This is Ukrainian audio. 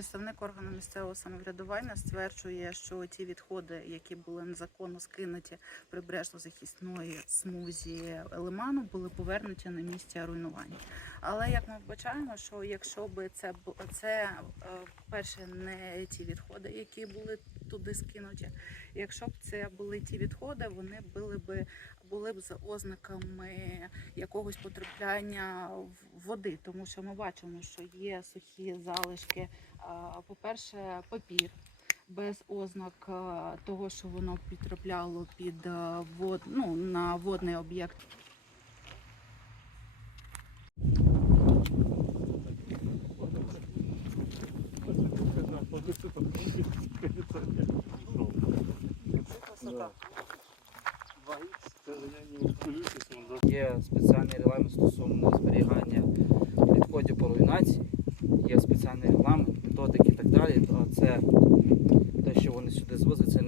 представник органу місцевого самоврядування стверджує, що ті відходи, які були незаконно скинуті прибережно-захисної смузі лиману, були повернуті на місце руйнування. Але як ми вбачаємо, що якщо би це це е, перше не ті відходи, які були туди скинуті, якщо б це були ті відходи, вони були б були б з ознаками якогось потрапляння в- води, тому що ми бачимо, що є сухі залишки. А, По-перше, папір. Без ознак того, що воно підтрапляло під вод, ну, на водний об'єкт. Є спеціальний регламент стосовно зберігання це те, що вони сюди звозять.